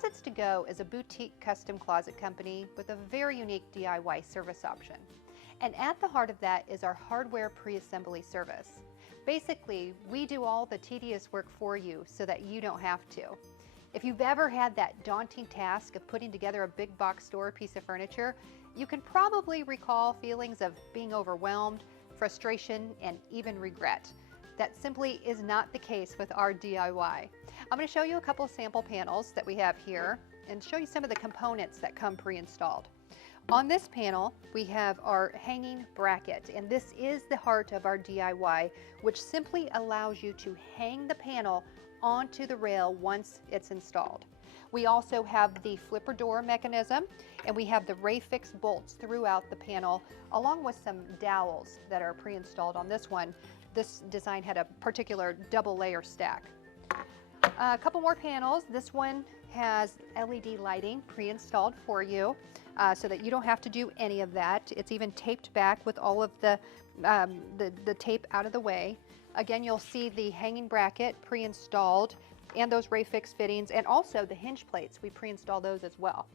Closets to Go is a boutique custom closet company with a very unique DIY service option. And at the heart of that is our hardware pre-assembly service. Basically, we do all the tedious work for you so that you don't have to. If you've ever had that daunting task of putting together a big box store piece of furniture, you can probably recall feelings of being overwhelmed, frustration, and even regret. That simply is not the case with our DIY. I'm going to show you a couple of sample panels that we have here and show you some of the components that come pre-installed. On this panel, we have our hanging bracket, and this is the heart of our DIY, which simply allows you to hang the panel onto the rail once it's installed. We also have the flipper door mechanism, and we have the Rayfix bolts throughout the panel, along with some dowels that are pre-installed on this one. This design had a particular double layer stack. A couple more panels. This one has LED lighting pre-installed for you so that you don't have to do any of that. It's even taped back with all of the tape out of the way. Again, you'll see the hanging bracket pre-installed and those Rayfix fittings, and also the hinge plates. We pre-install those as well.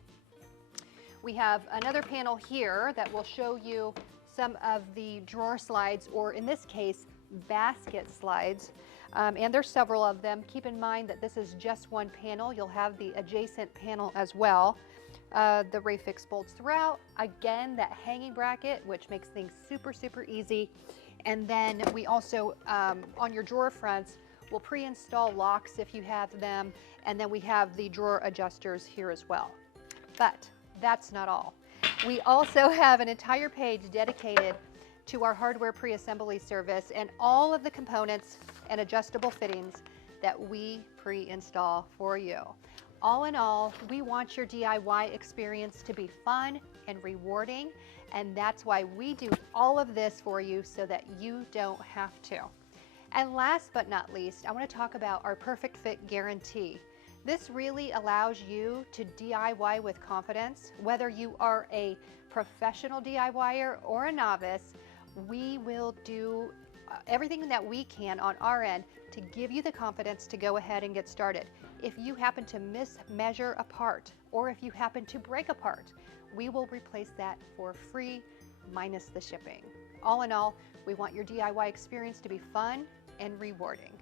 We have another panel here that will show you some of the drawer slides, or in this case, basket slides. And there's several of them. Keep in mind that this is just one panel. You'll have the adjacent panel as well. The Rayfix bolts throughout. Again, that hanging bracket, which makes things super, super easy. And then we also, on your drawer fronts, we'll pre-install locks if you have them. And then we have the drawer adjusters here as well. But that's not all. We also have an entire page dedicated to our hardware pre-assembly service and all of the components and adjustable fittings that we pre-install for you. All in all, we want your DIY experience to be fun and rewarding, and that's why we do all of this for you so that you don't have to. And last but not least, I want to talk about our Perfect Fit Guarantee. This really allows you to DIY with confidence. Whether you are a professional DIYer or a novice, we will do everything that we can on our end to give you the confidence to go ahead and get started. If you happen to mismeasure a part, or if you happen to break a part, we will replace that for free, minus the shipping. All in all, we want your DIY experience to be fun and rewarding.